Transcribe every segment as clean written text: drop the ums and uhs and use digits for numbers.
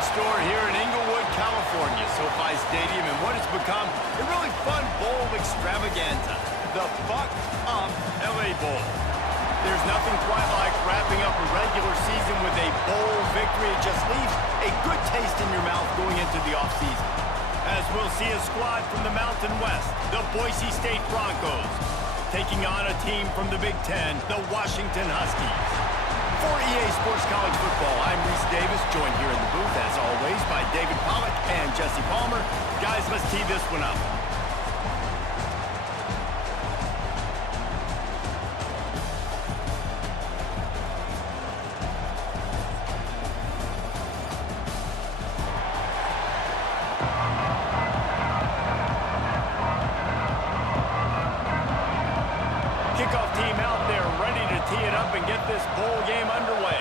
in store here in Inglewood, California, SoFi Stadium, and what has become a really fun bowl extravaganza, the Bucked Up LA Bowl. There's nothing quite like wrapping up a regular season with a bowl victory. It just leaves a good taste in your mouth going into the offseason. As we'll see a squad from the Mountain West, the Boise State Broncos, taking on a team from the Big Ten, the Washington Huskies. For EA Sports College Football, I'm Reese Davis, joined here in the booth, as always, by David Pollack and Jesse Palmer. Guys, let's tee this one up. Kickoff team out there ready to tee it up and get this bowl game underway.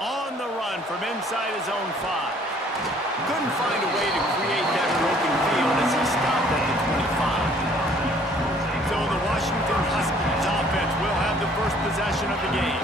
On the run from inside his own 5. Couldn't find a way to create that broken field as he stopped at the 25. So the Washington Huskies offense will have the first possession of the game.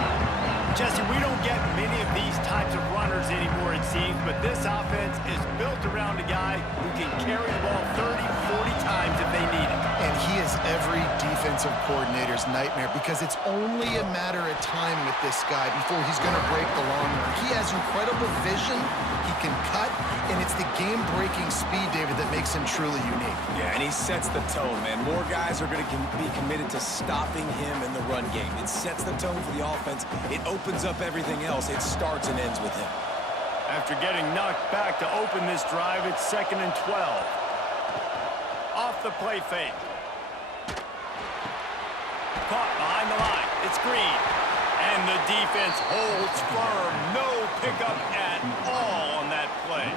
Jesse, we don't get many of these types of runners anymore, it seems, but this offense is built around a guy who can carry the ball 30, 40 times if they need it. And he is every defensive coordinator's nightmare because it's only a matter of time with this guy before he's going to break the long run. He has incredible vision, he can cut, and it's the game-breaking speed, David, that makes him truly unique. Yeah, and he sets the tone, man. More guys are going to be committed to stopping him in the run game. It sets the tone for the offense. It opens up everything else. It starts and ends with him. After getting knocked back to open this drive, it's 2nd and 12. Off the play fake. Caught behind the line. It's Green. And the defense holds firm. No pickup at all on that play.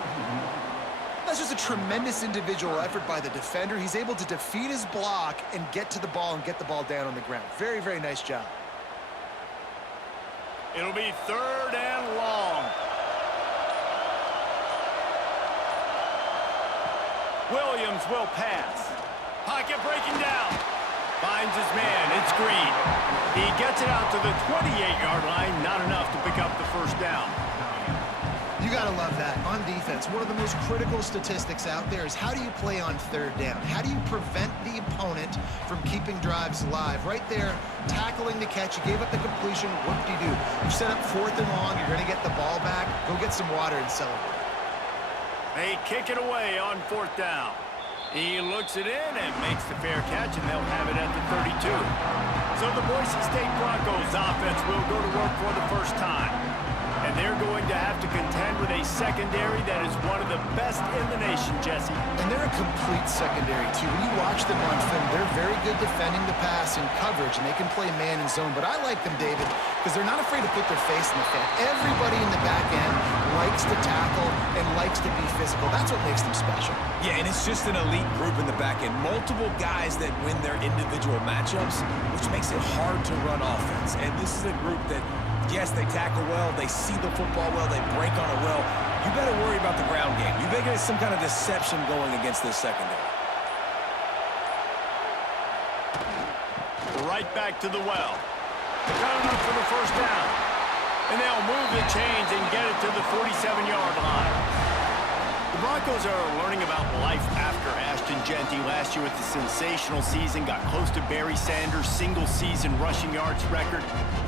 That's just a tremendous individual effort by the defender. He's able to defeat his block and get to the ball and get the ball down on the ground. Very, very nice job. It'll be 3rd and long. Williams will pass. Pocket breaking down. Finds his man. It's Green. He gets it out to the 28-yard line. Not enough to pick up the first down. You got to love that. On defense, one of the most critical statistics out there is how do you play on 3rd down? How do you prevent the opponent from keeping drives alive? Right there, tackling the catch. You gave up the completion. What do? You set up 4th and long. You're going to get the ball back. Go get some water and celebrate. They kick it away on 4th down. He looks it in and makes the fair catch, and they'll have it at the 32. So the Boise State Broncos offense will go to work for the first time. And they're going to have to contend with a secondary that is one of the best in the nation, Jesse. And they're a complete secondary, too. When you watch them on film, they're very good defending the pass and coverage, and they can play man and zone. But I like them, David, because they're not afraid to put their face in the fan. Everybody in the back end likes to tackle and likes to be physical. That's what makes them special. Yeah, and it's just an elite group in the back end. Multiple guys that win their individual matchups, which makes it hard to run offense. And this is a group that, yes, they tackle well, they see the football well, they break on it well. You better worry about the ground game. You better get some kind of deception going against this secondary. Right back to the well. Got enough for the first down. And they'll move the chains and get it to the 47-yard line. The Broncos are learning about life after Ashton Jeanty last year with the sensational season, got close to Barry Sanders' single-season rushing yards record.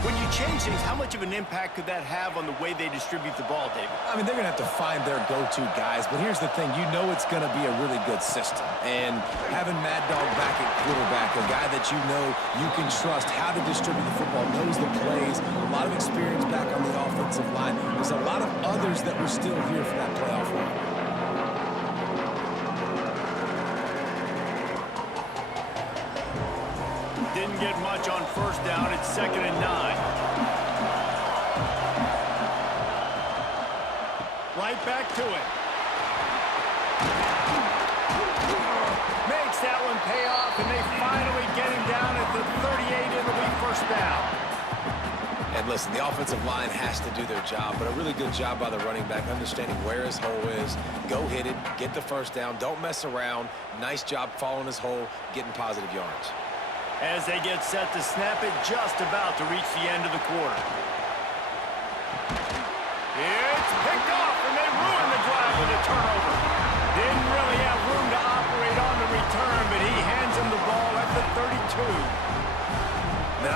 When you change things, how much of an impact could that have on the way they distribute the ball, David? I mean, they're going to have to find their go-to guys, but here's the thing. You know it's going to be a really good system. And having Mad Dog back at quarterback, a guy that you know you can trust how to distribute the football, knows the plays, a lot of experience back on the offensive line. There's a lot of others that were still here for that playoff run. Didn't get much on 1st down. It's 2nd and 9. Right back to it. Makes that one pay off, and they finally get him down at the 38. It'll be 1st down. And listen, the offensive line has to do their job, but a really good job by the running back, understanding where his hole is. Go hit it, get the 1st down, don't mess around. Nice job following his hole, getting positive yards. As they get set to snap it, just about to reach the end of the quarter.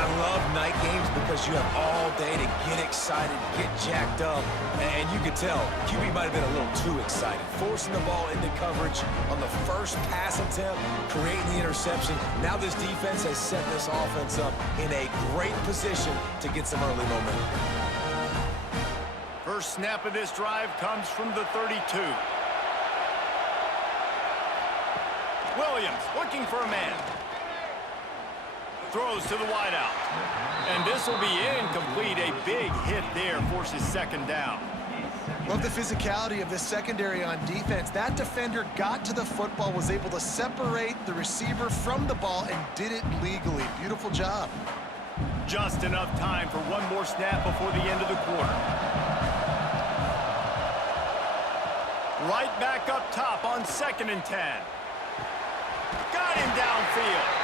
I love night games because you have all day to get excited, get jacked up, and you can tell QB might have been a little too excited. Forcing the ball into coverage on the first pass attempt, creating the interception. Now this defense has set this offense up in a great position to get some early momentum. First snap of this drive comes from the 32. Williams looking for a man. Throws to the wideout. And this will be incomplete. A big hit there forces second down. Love the physicality of this secondary on defense. That defender got to the football, was able to separate the receiver from the ball, and did it legally. Beautiful job. Just enough time for one more snap before the end of the quarter. Right back up top on 2nd and 10. Got him downfield.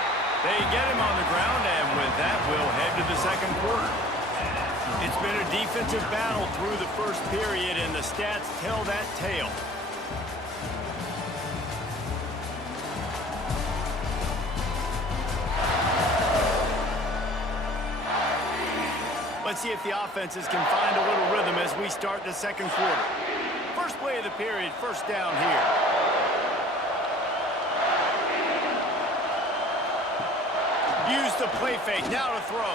They get him on the ground, and with that, we'll head to the second quarter. It's been a defensive battle through the first period, and the stats tell that tale. Let's see if the offenses can find a little rhythm as we start the second quarter. First play of the period, first down here. Use the play fake, now to throw.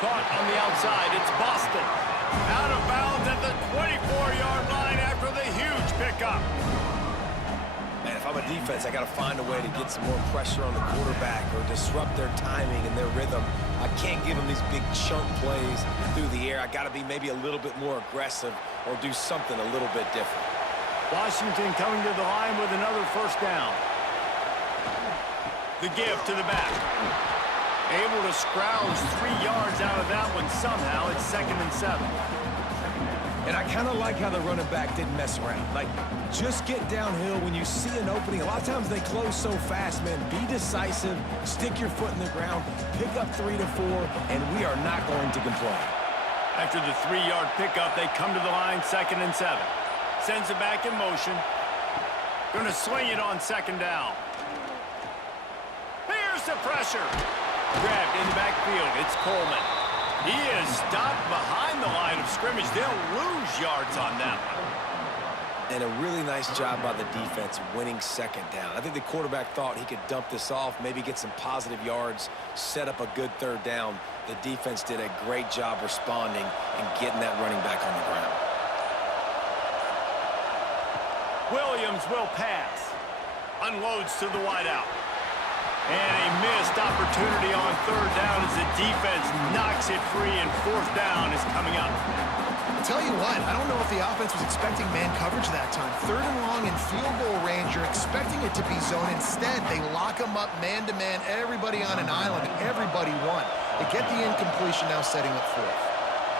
Caught on the outside, it's Boston. Out of bounds at the 24-yard line after the huge pickup. Man, if I'm a defense, I got to find a way to get some more pressure on the quarterback or disrupt their timing and their rhythm. I can't give them these big chunk plays through the air. I got to be maybe a little bit more aggressive or do something a little bit different. Washington coming to the line with another first down. The give to the back. Able to scrounge 3 yards out of that one somehow. It's 2nd and 7. And I kind of like how the running back didn't mess around. Like, just get downhill when you see an opening. A lot of times they close so fast, man. Be decisive, stick your foot in the ground, pick up 3 to 4, and we are not going to complain. After the 3-yard pickup, they come to the line, 2nd and 7. Sends it back in motion. Going to swing it on 2nd down. Here's the pressure. Grabbed in the backfield. It's Coleman. He is stopped behind the line of scrimmage. They'll lose yards on that one. And a really nice job by the defense winning 2nd down. I think the quarterback thought he could dump this off, maybe get some positive yards, set up a good 3rd down. The defense did a great job responding and getting that running back on the ground. Williams will pass. Unloads to the wideout. And a missed opportunity on 3rd down as the defense knocks it free, and 4th down is coming up. Tell you what, I don't know if the offense was expecting man coverage that time. 3rd and long in field goal range, you're expecting it to be zone. Instead, they lock them up man-to-man, everybody on an island, and everybody won. They get the incompletion, now setting up 4th.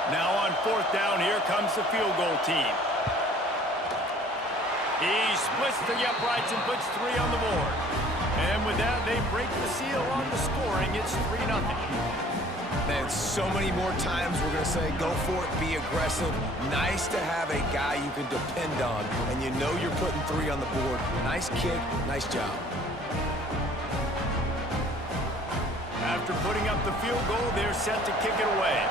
Now on 4th down, here comes the field goal team. He splits the uprights and puts 3 on the board. And with that, they break the seal on the scoring. It's 3-0. Man, so many more times we're going to say, go for it, be aggressive. Nice to have a guy you can depend on, and you know you're putting 3 on the board. Nice kick, nice job. After putting up the field goal, they're set to kick it away.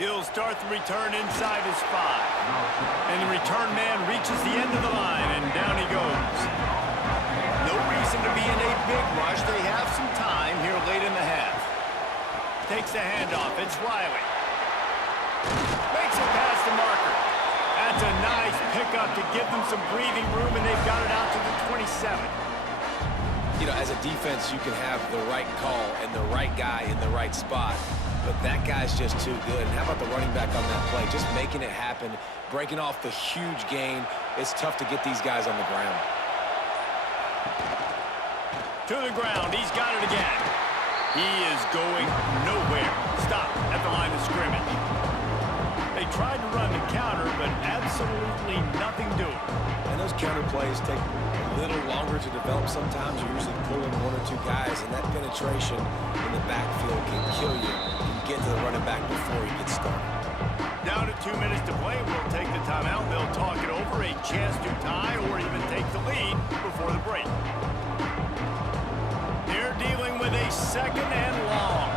He'll start the return inside his 5. And the return man reaches the end of the line, and down he goes. No reason to be in a big rush. They have some time here late in the half. Takes the handoff. It's Riley. Makes it past the marker. That's a nice pickup to give them some breathing room, and they've got it out to the 27. You know, as a defense, you can have the right call and the right guy in the right spot. But that guy's just too good. And how about the running back on that play? Just making it happen, breaking off the huge gain. It's tough to get these guys on the ground. To the ground. He's got it again. He is going nowhere. Stop at the line of scrimmage. They tried to run the counter, but absolutely nothing doing. And those counter plays take a little longer to develop sometimes. You're usually pulling 1 or 2 guys, and that penetration in the backfield can kill you. Get to the running back before he gets started. Down to 2 minutes to play. We'll take the timeout. They'll talk it over. A chance to tie or even take the lead before the break. They're dealing with a second and long.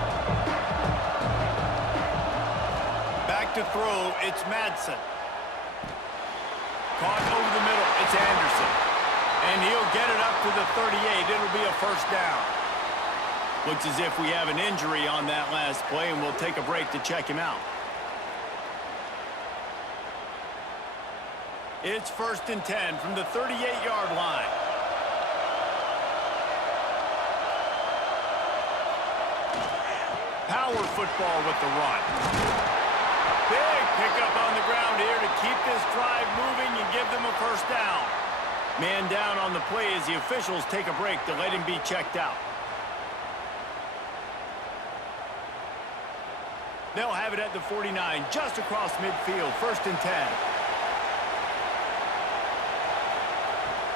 Back to throw, it's Madsen. Caught over the middle, it's Anderson. And he'll get it up to the 38. It'll be a first down. Looks as if we have an injury on that last play, and we'll take a break to check him out. It's 1st and 10 from the 38-yard line. Power football with the run. Big pickup on the ground here to keep this drive moving and give them a first down. Man down on the play as the officials take a break to let him be checked out. They'll have it at the 49, just across midfield, 1st and 10.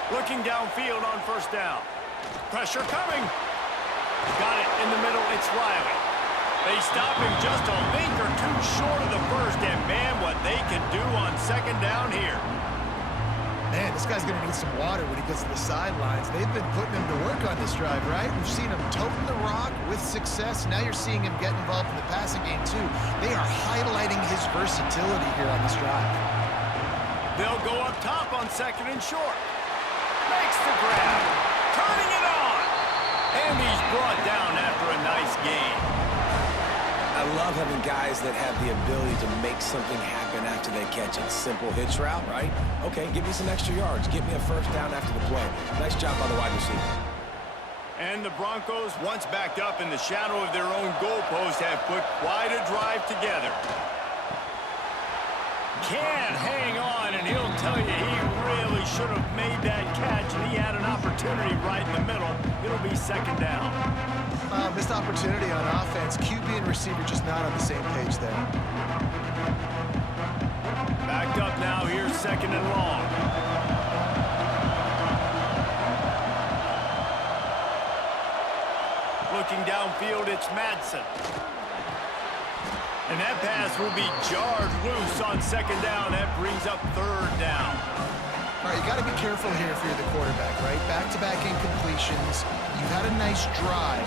Looking downfield on first down. Pressure coming. Got it in the middle, it's Riley. They stop him just a link or two short of the first, and man, what they can do on second down here. Man, this guy's going to need some water when he gets to the sidelines. They've been putting him to work on this drive, right? We've seen him toting the rock with success. Now you're seeing him get involved in the passing game, too. They are highlighting his versatility here on this drive. They'll go up top on second and short. Makes the grab. Turning it on. And he's brought down after a nice gain. I love having guys that have the ability to make something happen after they catch it. Simple hitch route, right? Okay, give me some extra yards. Get me a first down after the play. Nice job by the wide receiver. And the Broncos, once backed up in the shadow of their own goalpost, have put quite a drive together. Can't hang on, and he'll tell you he really should have made that catch, and he had an opportunity right in the middle. It'll be second down. Missed opportunity on offense. QB and receiver just not on the same page there. Backed up now, here's second and long. Looking downfield, it's Madsen. And that pass will be jarred loose on second down. That brings up third down. All right, you got to be careful here if you're the quarterback, right? Back-to-back incompletions. You've had a nice drive.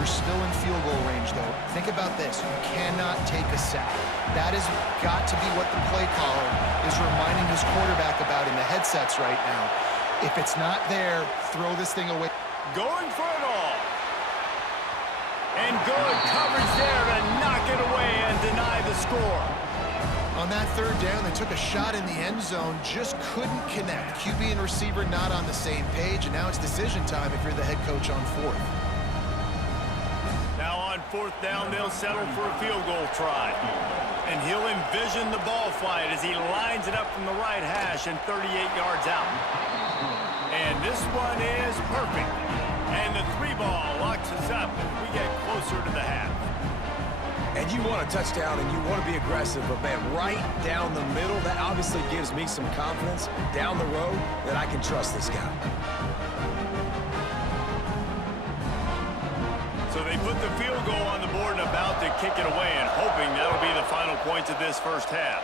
You're still in field goal range, though. Think about this. You cannot take a sack. That has got to be what the play caller is reminding his quarterback about in the headsets right now. If it's not there, throw this thing away. Going for it all. And good coverage there to knock it away and deny the score. On that third down, they took a shot in the end zone, just couldn't connect. QB and receiver not on the same page, and now it's decision time if you're the head coach on fourth. Now on fourth down, they'll settle for a field goal try. And he'll envision the ball flight as he lines it up from the right hash and 38 yards out. And this one is perfect. And the 3-ball locks us up as we get closer to the half. And you want a touchdown and you want to be aggressive, but man, right down the middle, that obviously gives me some confidence down the road that I can trust this guy. So they put the field goal on the board and about to kick it away, and hoping that'll be the final points of this first half.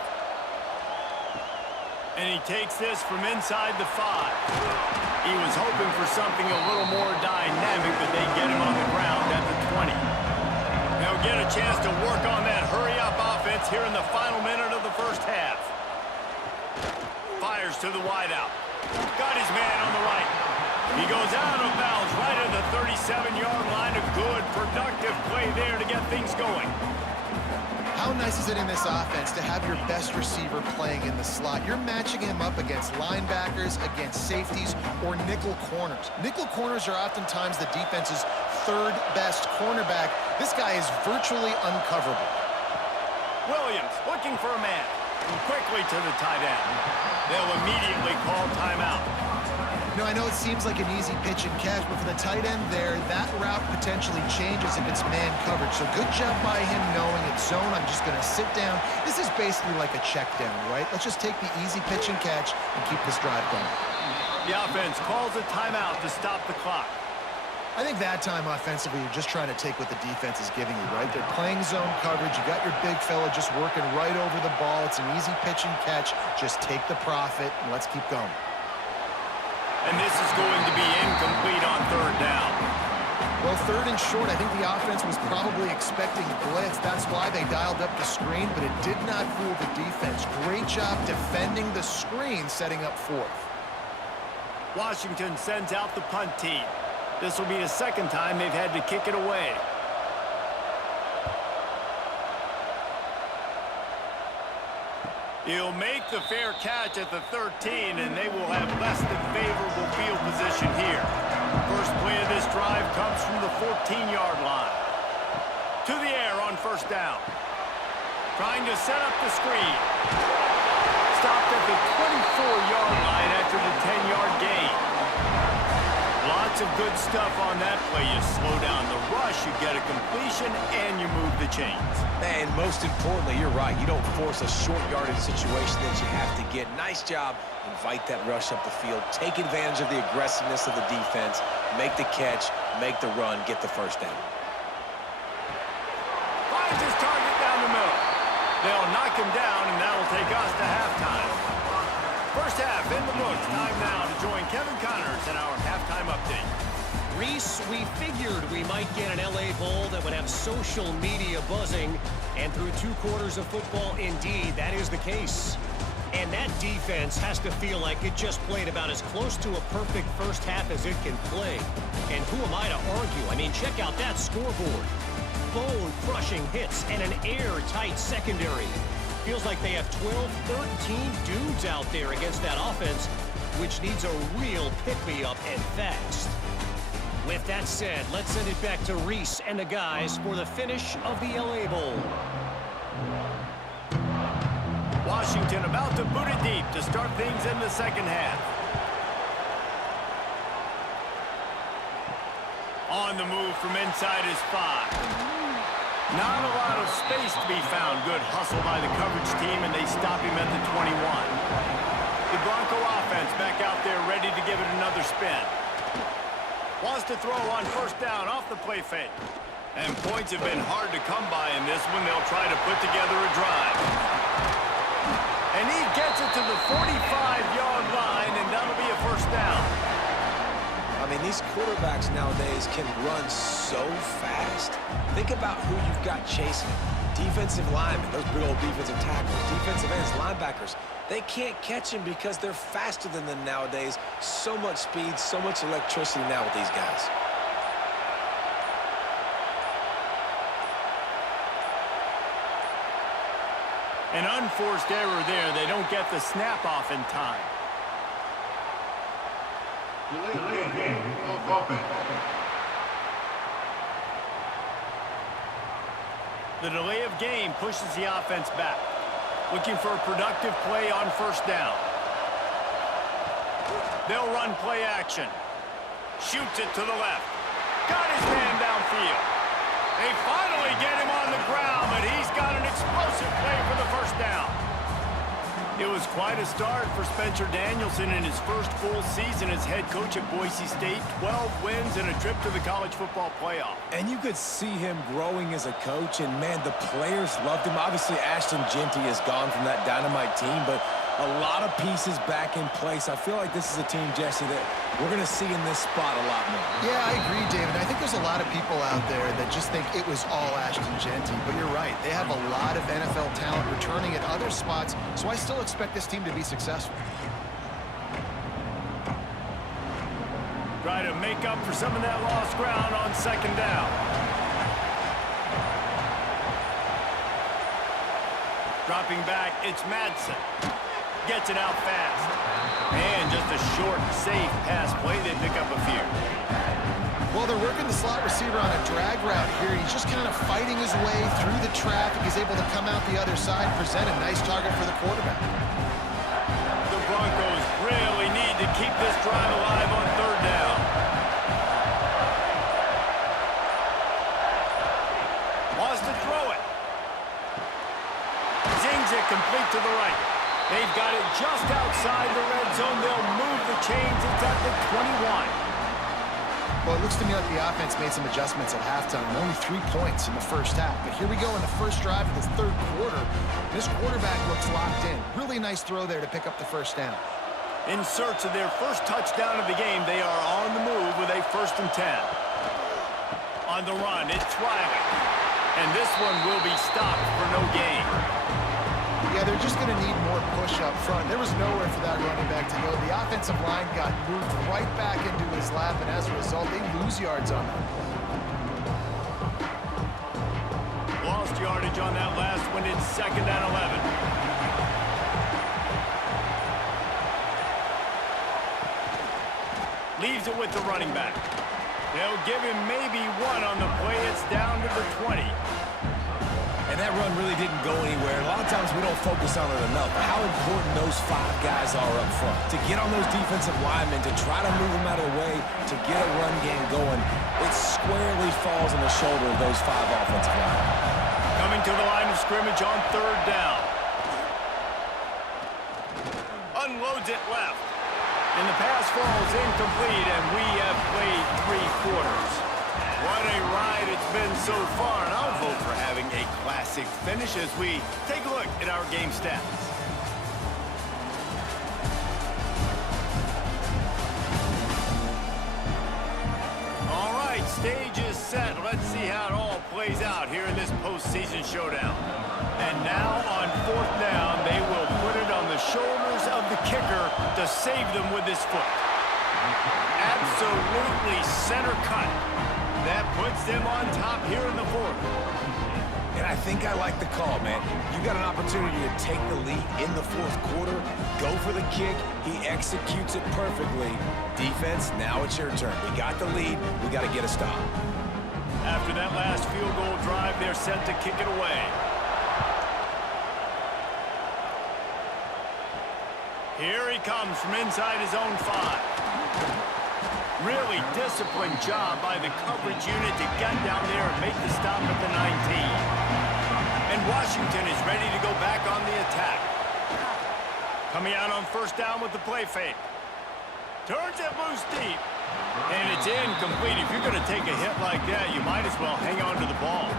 And he takes this from inside the 5. He was hoping for something a little more dynamic, but they get him on the ground at the 20. They'll get a chance to work on that hurry-up offense here in the final minute of the first half. Fires to the wideout. Got his man on the right. He goes out of bounds right at the 37-yard line. A good, productive play there to get things going. How nice is it in this offense to have your best receiver playing in the slot? You're matching him up against linebackers, against safeties, or nickel corners. Nickel corners are oftentimes the defense's third best cornerback. This guy is virtually uncoverable. Williams looking for a man. Quickly to the tight end. They'll immediately call timeout. You know, I know it seems like an easy pitch and catch, but for the tight end there, that route potentially changes if it's man coverage. So good job by him knowing it's zone. I'm just going to sit down. This is basically like a check down, right? Let's just take the easy pitch and catch and keep this drive going. The offense calls a timeout to stop the clock. I think that time offensively, you're just trying to take what the defense is giving you, right? They're playing zone coverage. You got your big fella just working right over the ball. It's an easy pitch and catch. Just take the profit and let's keep going. And this is going to be incomplete on third down. Well, third and short, I think the offense was probably expecting blitz. That's why they dialed up the screen, but it did not fool the defense. Great job defending the screen, setting up fourth. Washington sends out the punt team. This will be the second time they've had to kick it away. He'll make the fair catch at the 13, and they will have less than favorable field position here. First play of this drive comes from the 14-yard line. To the air on first down. Trying to set up the screen. Stopped at the 24-yard line after the 10-yard gain. Lots of good stuff on that play. You slow down the rush, you get a completion, and you move the chains. And most importantly, you're right. You don't force a short yardage situation that you have to get. Nice job. Invite that rush up the field. Take advantage of the aggressiveness of the defense. Make the catch. Make the run. Get the first down. Finds his target down the middle. They'll knock him down, and that'll take us to halftime. First half in the books. Time now to join Kevin Connors in our halftime update. Reese, we figured we might get an LA Bowl that would have social media buzzing, and through 2 quarters of football, indeed, that is the case. And that defense has to feel like it just played about as close to a perfect first half as it can play. And who am I to argue? I mean, check out that scoreboard. Bone-crushing hits and an airtight secondary. Feels like they have 12, 13 dudes out there against that offense, which needs a real pick-me-up and fast. With that said, let's send it back to Reese and the guys for the finish of the LA Bowl. Washington about to boot it deep to start things in the second half. On the move from inside his 5. Not a lot of space to be found. Good hustle by the coverage team, and they stop him at the 21. The Bronco offense back out there ready to give it another spin. Wants to throw on first down off the play fake. And points have been hard to come by in this one. They'll try to put together a drive. And he gets it to the 45-yard line, and that'll be a first down. I mean, these quarterbacks nowadays can run so fast. Think about who you've got chasing. Defensive linemen, those big old defensive tackles, defensive ends, linebackers. They can't catch him because they're faster than them nowadays. So much speed, so much electricity now with these guys. An unforced error there. They don't get the snap off in time. The delay of game pushes the offense back. Looking for a productive play on first down. They'll run play action. Shoots it to the left. Got his man downfield. They finally get him on the ground, but he's got an explosive play for the first down. It was quite a start for Spencer Danielson in his first full season as head coach at Boise State. 12 wins and a trip to the college football playoff. And you could see him growing as a coach, and, man, the players loved him. Obviously, Ashton Jeanty is gone from that Dynamite team, but a lot of pieces back in place. I feel like this is a team, Jesse, that we're going to see in this spot a lot more. Yeah, I agree, David. I think there's a lot of people out there that just think it was all Ashton Jeanty, but you're right. They have a lot of NFL talent returning at other spots, so I still expect this team to be successful. Try to make up for some of that lost ground on second down. Dropping back, it's Madsen. Gets it out fast. And just a short, safe pass play. They pick up a few. Well, they're working the slot receiver on a drag route here. He's just kind of fighting his way through the traffic. He's able to come out the other side, present a nice target for the quarterback. The Broncos really need to keep this drive alive on third down. Wants to throw it. Zings it complete to the right. They've got it just outside the red zone. They'll move the chains. It's at the 21. Well, it looks to me like the offense made some adjustments at halftime. Only 3 points in the first half. But here we go in the first drive of the third quarter. This quarterback looks locked in. Really nice throw there to pick up the first down. In search of their first touchdown of the game, they are on the move with a 1st and 10. On the run, it's Riley. And this one will be stopped for no gain. Yeah, they're just going to need more push up front. There was nowhere for that running back to go. The offensive line got moved right back into his lap, and as a result, they lose yards on that play. Lost yardage on that last one. It's 2nd and 11. Leaves it with the running back. They'll give him maybe one on the play. It's down to the 20. And that run really didn't go anywhere. A lot of times we don't focus on it enough. But how important those 5 guys are up front. To get on those defensive linemen, to try to move them out of the way, to get a run game going, it squarely falls on the shoulder of those 5 offensive linemen. Coming to the line of scrimmage on 3rd down. Unloads it left. And the pass falls incomplete, and we have played 3 quarters. What a ride it's been so far, and I'll vote for having a classic finish as we take a look at our game stats. All right, stage is set. Let's see how it all plays out here in this postseason showdown. And now on 4th down, they will put it on the shoulders of the kicker to save them with his foot. Absolutely center cut. That puts them on top here in the 4th. And I think I like the call, man. You got an opportunity to take the lead in the 4th quarter. Go for the kick. He executes it perfectly. Defense, now it's your turn. We got the lead. We got to get a stop. After that last field goal drive, they're set to kick it away. Here he comes from inside his own 5. Really disciplined job by the coverage unit to get down there and make the stop at the 19. And Washington is ready to go back on the attack. Coming out on 1st down with the play fake. Turns it loose deep. And it's incomplete. If you're going to take a hit like that, you might as well hang on to the ball.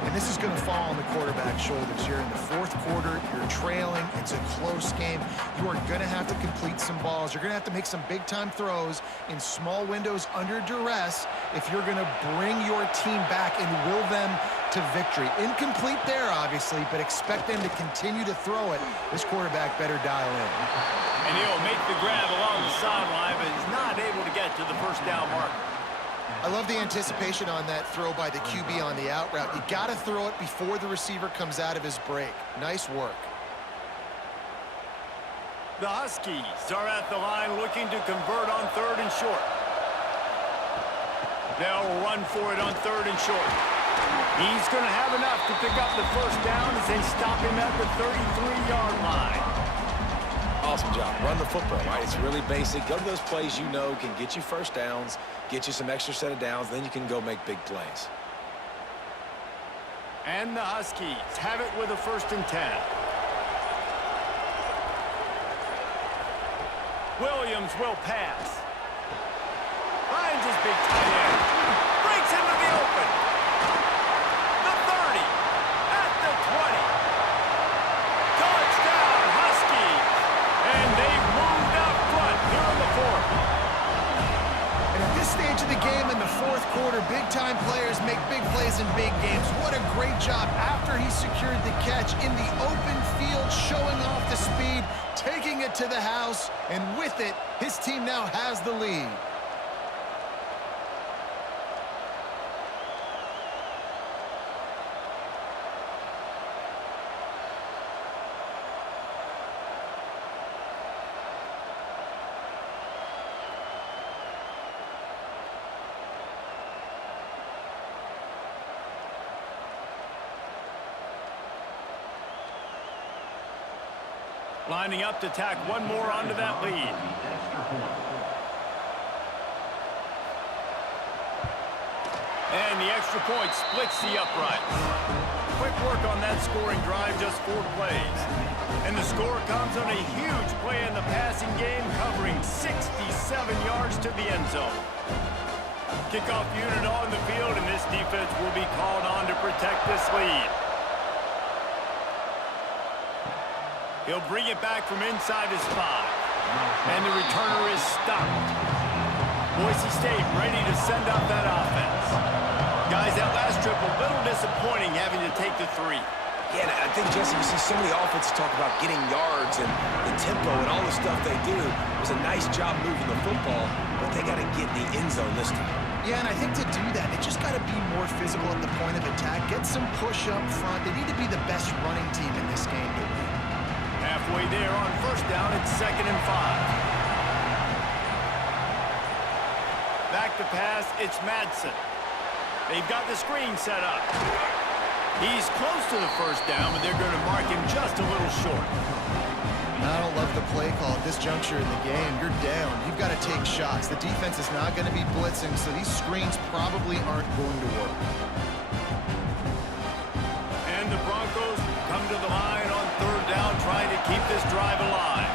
And this is going to fall on the quarterback's shoulders. You're in the 4th quarter. You're trailing. It's a close game. You are going to have to complete some balls. You're going to have to make some big-time throws in small windows under duress if you're going to bring your team back and will them to victory. Incomplete there, obviously, but expect them to continue to throw it. This quarterback better dial in. And he'll make the grab along the sideline, but he's not able to get to the 1st down marker. I love the anticipation on that throw by the QB on the out route. You got to throw it before the receiver comes out of his break. Nice work. The Huskies are at the line looking to convert on 3rd and short. They'll run for it on 3rd and short. He's going to have enough to pick up the 1st down as they stop him at the 33-yard line. Awesome job. Run the football, right? It's really basic. Go to those plays you know can get you 1st downs, get you some extra set of downs, then you can go make big plays. And the Huskies have it with a 1st and 10. Williams will pass. Finds his big tight end. Breaks into the open. The 30. At the 20. Touchdown, Huskies. And they've moved out front here in the 4th. And at this stage of the game in the 4th quarter, big-time players make big plays in big games. What a great job after he secured the catch in the open field, showing off the speed, taking it to the house, and with it, his team now has the lead. Lining up to tack one more onto that lead. And the extra point splits the uprights. Quick work on that scoring drive, just 4 plays. And the score comes on a huge play in the passing game, covering 67 yards to the end zone. Kickoff unit on the field, and this defense will be called on to protect this lead. He'll bring it back from inside his 5. And the returner is stopped. Boise State ready to send out that offense. Guys, that last trip a little disappointing having to take the 3. Yeah, and I think, Jesse, you see so many offenses talk about getting yards and the tempo and all the stuff they do. It was a nice job moving the football, but they got to get the end zone this time. Yeah, and I think to do that, they just got to be more physical at the point of attack, get some push up front. They need to be the best running team in this game to win. Halfway there on first down, it's 2nd and 5. Back to pass, it's Madsen. They've got the screen set up. He's close to the first down, but they're going to mark him just a little short. I don't love the play call at this juncture in the game. You're down. You've got to take shots. The defense is not going to be blitzing, so these screens probably aren't going to work. And the Broncos come to the line on 3rd down, trying to keep this drive alive.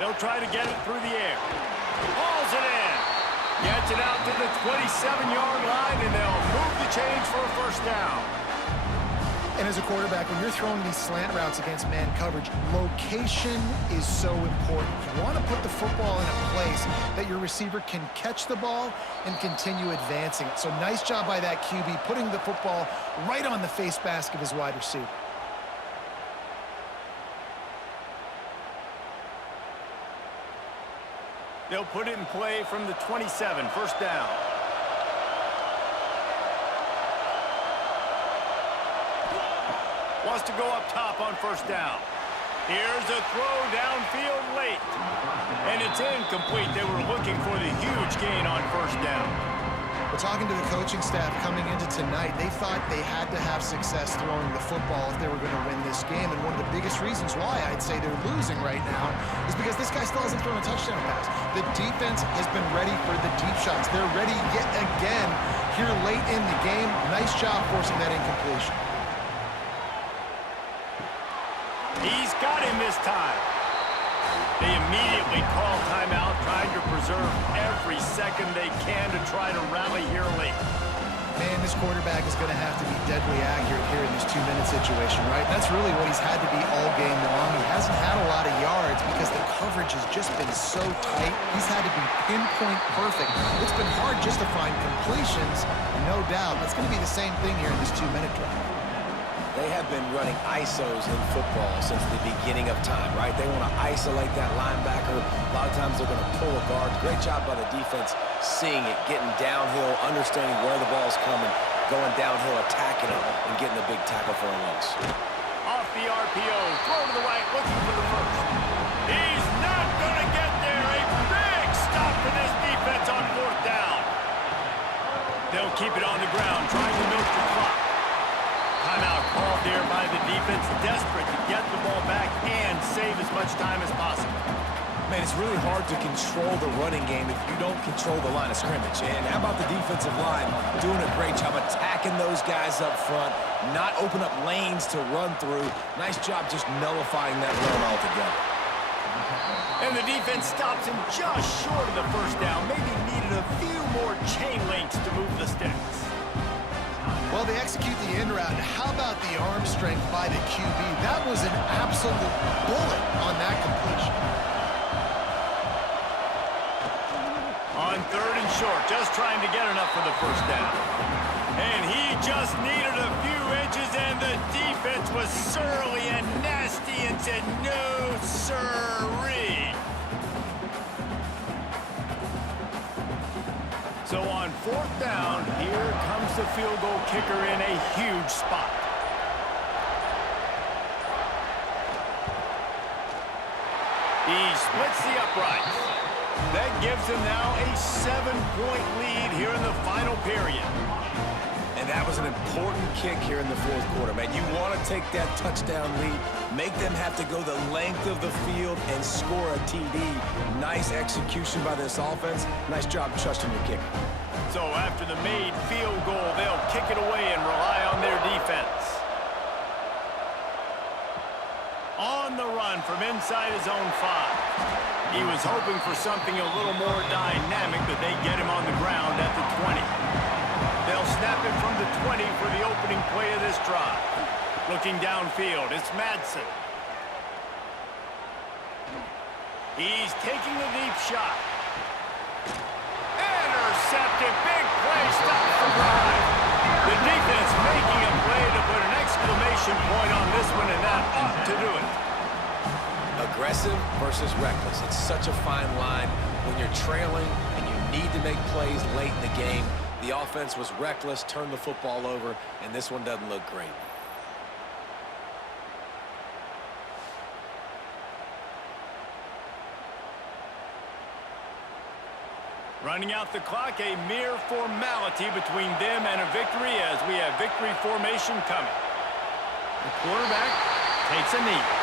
They'll try to get it through the air. Hauls it in. Gets it out to the 27-yard line, and they'll move the chains for a first down. And as a quarterback, when you're throwing these slant routes against man coverage, location is so important. You want to put the football in a place that your receiver can catch the ball and continue advancing it. So nice job by that QB, putting the football right on the face mask of his wide receiver. They'll put it in play from the 27, first down. Wants to go up top on first down. Here's a throw downfield late. And it's incomplete. They were looking for the huge gain on first down. We're talking to the coaching staff coming into tonight. They thought they had to have success throwing the football if they were going to win this game. And one of the biggest reasons why I'd say they're losing right now is because this guy still hasn't thrown a touchdown pass. The defense has been ready for the deep shots. They're ready yet again here late in the game. Nice job forcing that incompletion. He's got him this time. They immediately call timeout, trying to preserve every second they can to try to rally here late. Man, this quarterback is going to have to be deadly accurate here in this 2-minute situation, right? That's really what he's had to be all game long. He hasn't had a lot of yards because the coverage has just been so tight. He's had to be pinpoint perfect. It's been hard just to find completions, no doubt. That's going to be the same thing here in this 2-minute drive. They have been running ISOs in football since the beginning of time, right? They want to isolate that linebacker. A lot of times they're going to pull a guard. Great job by the defense seeing it, getting downhill, understanding where the ball's coming, going downhill, attacking it, and getting a big tackle for a loss. Off the RPO, throw to the right, looking for the first. He's not going to get there. A big stop for this defense on 4th down. They'll keep it on the ground, trying to milk the clock. Timeout called there by the defense, desperate to get the ball back and save as much time as possible. Man, it's really hard to control the running game if you don't control the line of scrimmage. And how about the defensive line doing a great job attacking those guys up front, not open up lanes to run through. Nice job just nullifying that run altogether. And the defense stops him just short of the first down. Maybe needed a few more chain links to move the sticks. Well, they execute the in route. How about the arm strength by the QB? That was an absolute bullet on that completion. On 3rd and short, just trying to get enough for the first down. And he just needed a few inches, and the defense was surly and nasty and said, no, sirree. So on 4th down, here comes the field goal kicker in a huge spot. He splits the uprights. That gives them now a 7-point lead here in the final period. And that was an important kick here in the 4th quarter, man. You want to take that touchdown lead, make them have to go the length of the field and score a TD. Nice execution by this offense. Nice job trusting your kicker. So after the made field goal, they'll kick it away and rely on their defense. On the run from inside his own 5. He was hoping for something a little more dynamic, but they get him on the ground at the 20. They'll snap it from the 20 for the opening play of this drive. Looking downfield, it's Madsen. He's taking the deep shot. Intercepted. Big play. Stops the drive. The defense making a play to put an exclamation point on this one, and that ought to do it. Aggressive versus reckless. It's such a fine line when you're trailing and you need to make plays late in the game. The offense was reckless, turned the football over, and this one doesn't look great. Running out the clock, a mere formality between them and a victory as we have victory formation coming. The quarterback takes a knee.